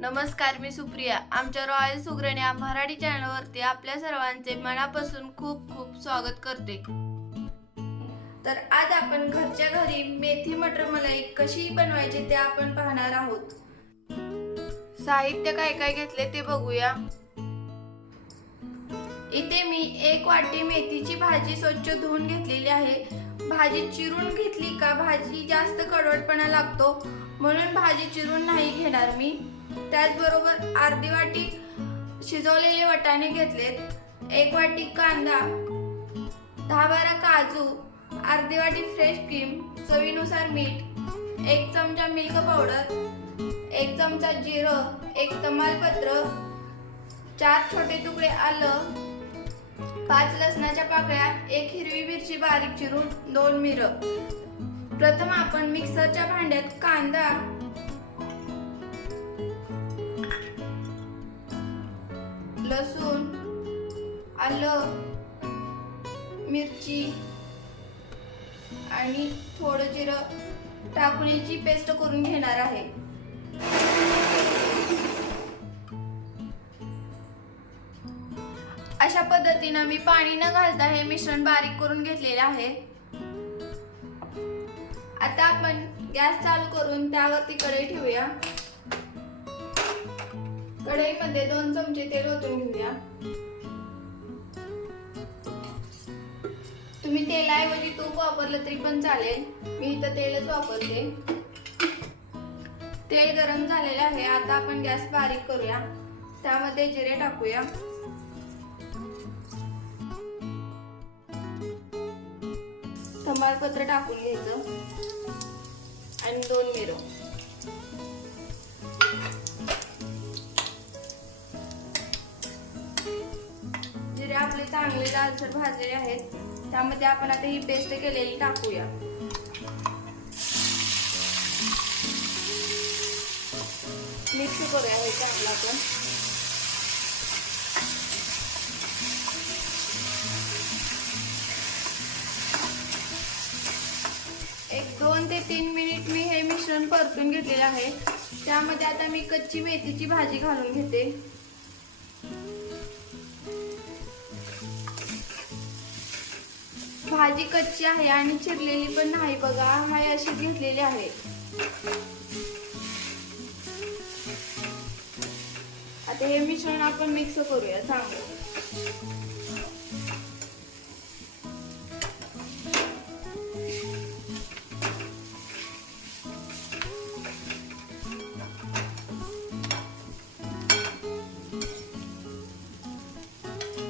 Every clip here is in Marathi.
नमस्कार मी सुप्रिया. आमच्या रॉयल सुगरण या मराठी चॅनलवरती आपल्या सर्वांचे मनापासून खूप खूप स्वागत करते. तर आज आपण घरच्या घरी मेथी मटर मलाई कशी बनवायची ते आपण पाहणार आहोत. साहित्य काय काय घेतले ते बघूया. इथे मी एक वाटी मेथीची भाजी स्वच्छ धुवून घेतलेली आहे. भाजी चिरून घेतली का? भाजी जास्त कडवटपणा लागतो. म्हणून भाजी चिरून नाही घेणार मी. त्याचबरोबर अर्धी वाटी शिजवलेले वटाणे घेतलेत. एक वाटी कांदा दहा बारा काजू अर्धी वाटी फ्रेश क्रीम चवीनुसार मीठ एक चमचा मिल्क पावडर एक चमचा जिरं एक तमालपत्र चार छोटे तुकडे आलं पाच लसणाच्या पाकळ्या एक हिरवी मिरची बारीक चिरून दोन मिरं. प्रथम आपण मिक्सरच्या भांड्यात कांदा आलं मिरची आणि थोडं जिरं टाकुळीची पेस्ट करून घेणार आहे. अशा पद्धतीनं मी पाणी न घालता हे मिश्रण बारीक करून घेतलेले आहे. आता आपण गॅस चालू करून त्यावरती कढई ठेवूया. कढईमध्ये दोन चमचे तेल ओतून घेऊया. तुम्ही तेलाऐवजी तूप वापरलं तरी पण चालेल. मी इथं तेलच वापरते. तेल गरम झालेलं आहे. आता आपण गॅस बारीक करूया. त्यामध्ये जिरे टाकूया. तमालपत्र टाकून घ्यायचं. आणि दोन मिरो. जिरे आपले चांगले लालसर भाजलेले आहेत. त्यामध्ये आपण आता ही पेस्ट केलेली टाकूया. मिक्स करूया हे चांगलं आपण. एक दोन ते तीन मिनिट मी हे मिश्रण परतून घेतलेलं आहे. त्यामध्ये आता मी कच्ची मेथीची भाजी घालून घेते. भाजी कच्ची आहे आणि चिरलेली पण नाही बघा. हाय अशी घेतलेली आहे. आता हे मिश्रण आपण मिक्स करूया. चांगलं.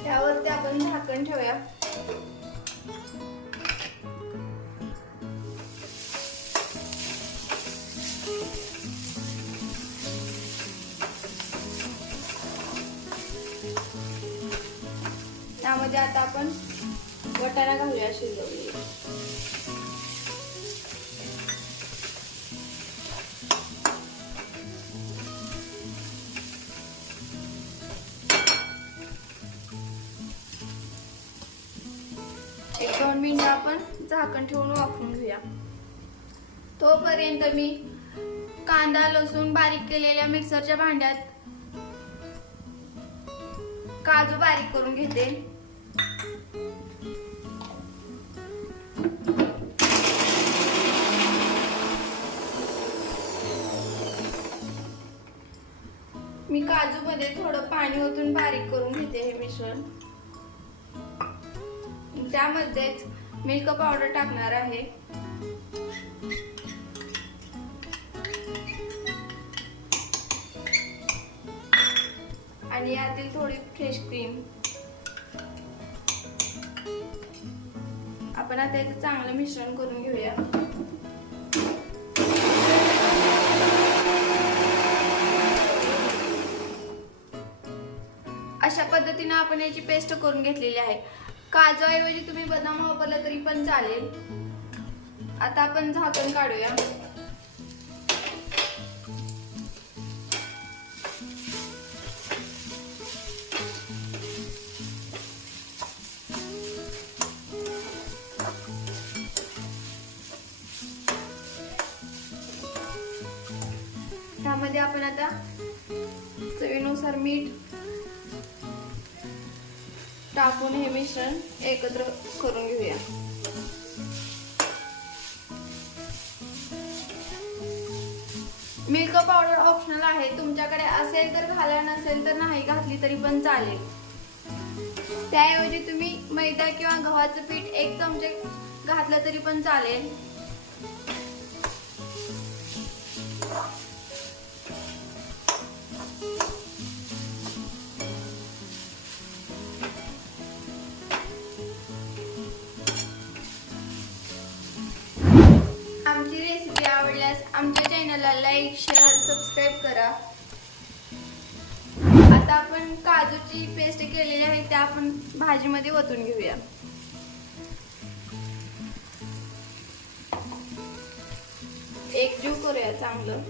त्यावरती आपण झाकण ठेवूया. त्यामध्ये आता आपण वटाणा घालूया शिजवलेली मेंढा आपण झाकण ठेवून वापरून घेऊया. तोपर्यंत मी कांदा लसूण बारीक केलेल्या मिक्सरच्या भांड्यात काजू बारीक करून घेते. मी काजू मध्ये थोडं पाणी ओतून बारीक करून घेते हे मिश्रण. त्यामध्येच मिल्क पावडर टाकणार आहे. आणि यातील थोडी फ्रेश क्रीम आपण आता याचं चांगलं मिश्रण करून घेऊया. अशा पद्धतीने आपण याची पेस्ट करून घेतलेली आहे. काजूऐवजी तुम्ही बदाम वापरला तरी पण चालेल. आता आपण झाकण काढूया. त्यामध्ये आपण आता चवीनुसार मीठ टाकून हे मिश्रण एकत्र करून घेऊया. मिल्क पावडर ऑप्शनल आहे. तुमच्याकडे असेल तर घाला नसेल तर नाही घातली तरी पण चालेल. त्याऐवजी तुम्ही मैदा किंवा गव्हाचं पीठ एक चमचे घातलं तरी पण चालेल. लाईक शेअर सबस्क्राईब करा. आता आपण काजूची पेस्ट केलेली आहे त्या आपण भाजीमध्ये ओतून घेऊया. एकजीव करूया चांगलं.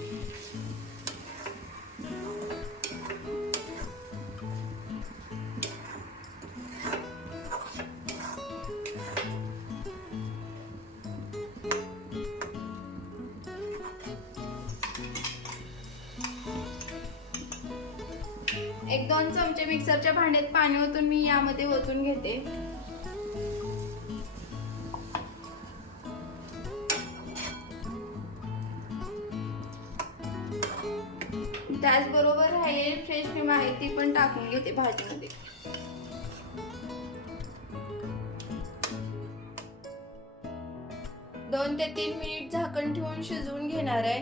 एक दोन चमचे मिक्सरच्या भांड्यात पाणी ओतून मी यामध्ये ओतून घेते. त्याचबरोबर राहिलेली फ्रेश क्रीम आहे ती पण टाकून घेते भाजीमध्ये. दोन ते तीन मिनिट झाकण ठेवून शिजवून घेणार आहे.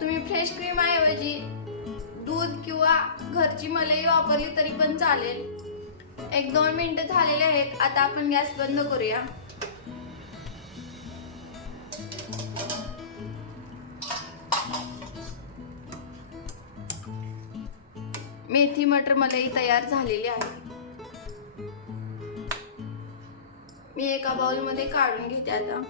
तुम्ही फ्रेश क्रीम ऐवजी दूध किंवा घरची मलई वापरली तरी पण चालेल. एक दोन मिनिटं झालेले आहेत आता आपण गॅस बंद करूया. मेथी मटर मलई तयार झालेली आहे. मी एका बाउलमध्ये काढून घेते आता.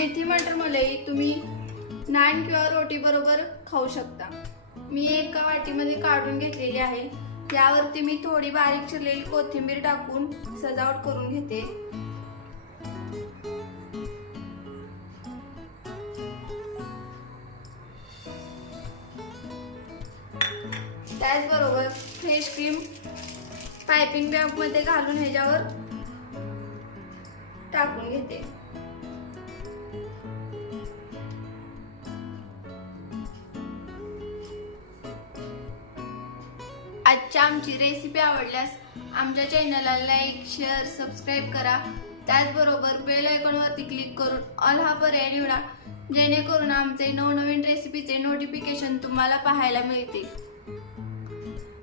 मेथी मटर मलाई तुम्ही नान किंवा रोटी बरोबर खाऊ शकता. मी एका वाटीमध्ये काढून घेतलेली आहे. यावरती मी थोडी बारीक चिरलेली कोथिंबीर टाकून सजावट करून घेते. त्याचबरोबर फ्रेश क्रीम पायपिंग बॅगमध्ये घालून ह्याच्यावर टाकून घेते. आजच्या आमची रेसिपी आवडल्यास आमच्या चॅनलला लाईक शेअर सबस्क्राईब करा. त्याचबरोबर बेल आयकॉनवरती क्लिक करून ऑल हा पर्याय निवडा. जेणेकरून आमचे नवनवीन रेसिपीचे नोटिफिकेशन तुम्हाला पाहायला मिळतील.